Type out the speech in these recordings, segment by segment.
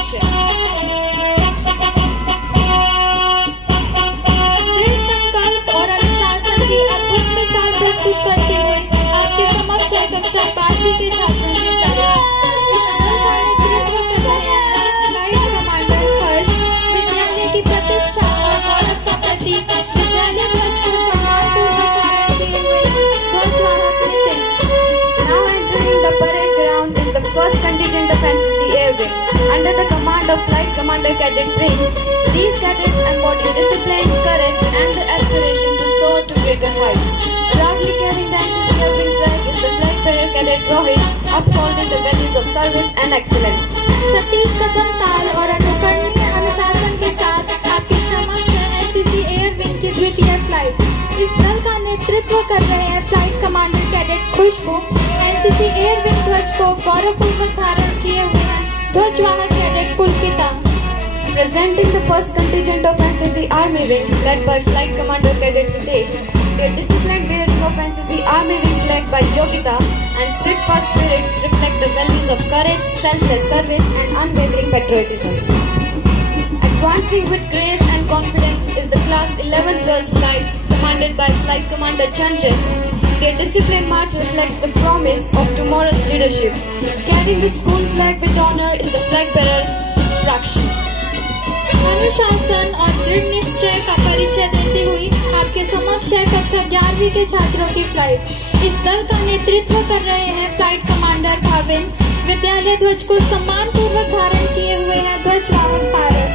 Constitution. दृढ़ संकल्प और अनुशासन की अद्भुत मिसाल प्रस्तुत करते हुए आपके समक्ष है कक्षा 5वीं के छात्रों की तरह कमांडर हर्ष, विद्यालय की प्रतिष्ठा और गौरव का प्रतीक विद्यालय ध्वज को सम्मानपूर्वक धारण किए हुए ध्वजवाहक Nitin. Now entering the parade ground is the first contingent of NCC Air Wing under the command of Flight Commander Cadet Prince. These cadets embody discipline, courage, and the aspiration to soar to greater heights. Proudly carrying the NCC Air Wing flag is the flag bearer Cadet Rohit, upholding the values of service and excellence. सटीक कदम ताल और अनुकरणीय अनुशासन के साथ आपके समक्ष है NCC Air Wing की द्वितीय फ्लाइट। इस दल का नेतृत्व कर रहे हैं फ्लाइट कमांडर कैडेट खुशबू। NCC Air Wing ध्वज को गौरवपूर्वक धारण किए हुए हैं ध्वजवाहक cadet Pulkita. Presenting the first contingent of NCC Army Wing, led by Flight Commander Cadet Hitesh. Their disciplined wearing of NCC Army Wing flag by Yogita and steadfast spirit reflect the values of courage, selfless service, and unwavering patriotism. Advancing with grace and confidence is the Class 11 Girls Flight, commanded by Flight Commander Chanchal. Their disciplined march reflects the promise of tomorrow's leadership. Carrying the school flag with honor is the flag bearer Prakshi. अनुशासन और दृढ़ निश्चय का परिचय देती हुई आपके समक्ष है कक्षा 11वीं के छात्रों की फ्लाइट। इस दल का नेतृत्व कर रहे हैं फ्लाइट कमांडर भाविन। विद्यालय ध्वज को सम्मानपूर्वक धारण किए हुए हैं ध्वजवाहक पारस।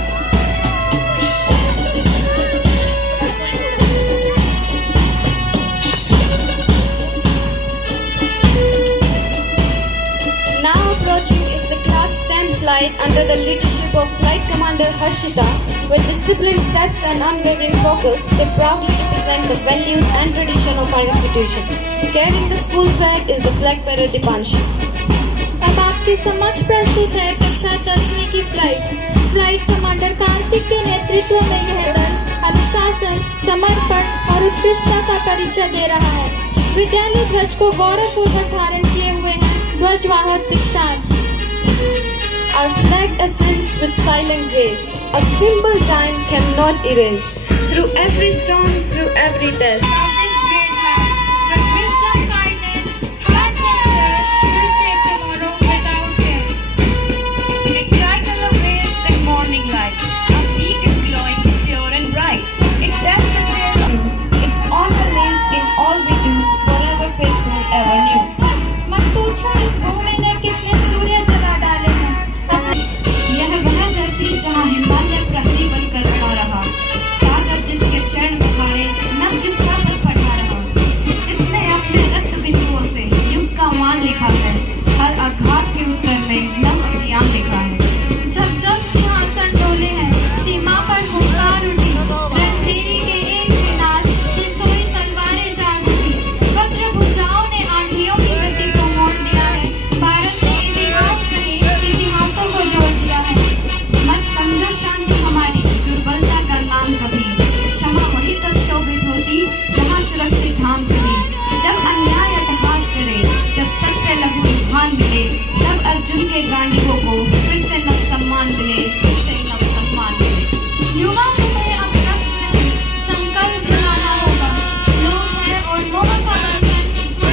Now approaching is the Class 10th flight under the leadership of Flight Commander Harshita. With disciplined steps and unwavering focus, they proudly represent the values and tradition of our institution. Carrying the school flag is the flag bearer Dipanshu. अब आपके समक्ष प्रस्तुत है कक्षा 10वीं की flight. Flight commander Kartik के नेतृत्व में यह दल अनुशासन, समर्पण और उत्कृष्टता का परिचय दे रहा है। विद्यालय ध्वज को गौरवपूर्वक धारण किए हुए हैं ध्वजवाहक दीक्षांत। Our flag ascends with silent grace, a symbol time cannot erase. Through every storm, through every test. This great land, with wisdom, kindness, heart sincere, will shape tomorrow without fear. It crackle of waves in morning light, a beacon glowing pure and bright. It tells a tale. Its honor lives in all we do, forever faithful, ever new. मत पूछो इस भूमि ने कितने सूर्य जला डाले हैं। यह वह धरती जहाँ हिमालय प्रहरी बनकर खड़ा रहा, सागर जिसके चरण बहारे, नभ जिसका पथ पढ़ा रहा, जिसने अपने रक्त बिंदुओं से युग का मान लिखा है, हर आघात के उत्तर में नव अभियान लिखा है। जब जब सिंहासन डोले हैं, सीमा पर हुंकार उठी, रणभेरी के एक विनाद से सोई तलवारें जाग उठी, वज्र भुजाओं ने आंधियों की गति को मोड़ दिया है, भारत ने इतिहास नहीं इतिहासों को जोड़ दिया है। मत समझो शांति हमारी दुर्बलता का नाम कभी, क्षमा वहीं तक शोभित होती जहाँ सुरक्षित धाम से भी। जब अन्याय अट्टहास करे, जब सत्य लहू रुहान मिले, तब अर्जुन के गांडीवों को फिर से नव सम्मान मिले, फिर से नव सम्मान मिले। युवा तुम्हें अब रक्त नहीं संकल्प जलाना होगा। लोभ है और मोह का बंधन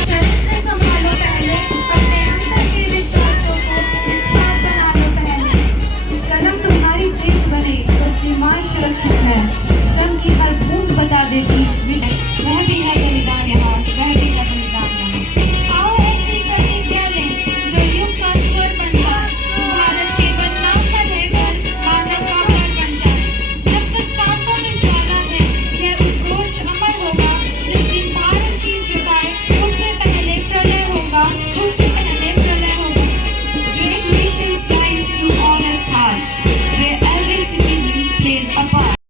चरित्र संभालो पहले, अपने अंतर के विश्वासों को स्थान बना लो पहले। कलम तुम्हारी तेज बने तो सीमाएं सुरक्षित है, श्रम की हर बूंद बता देती वह भी है बलिदान यहाँ, वह भी है बलिदान यहाँ। आओ ऐसी प्रतिज्ञा लें जो युग का स्वर बन जाए, भारत के बदनाम का रहकर मानव का घर बन जाए। जब तक सांसों में ज्वाला है, यह उद्घोष अमर होगा। जिस दिन भारत शीश झुकाए, उससे पहले प्रलय होगा, उससे पहले प्रलय होगा। Great nations rise through honest hearts, where every citizen plays a part.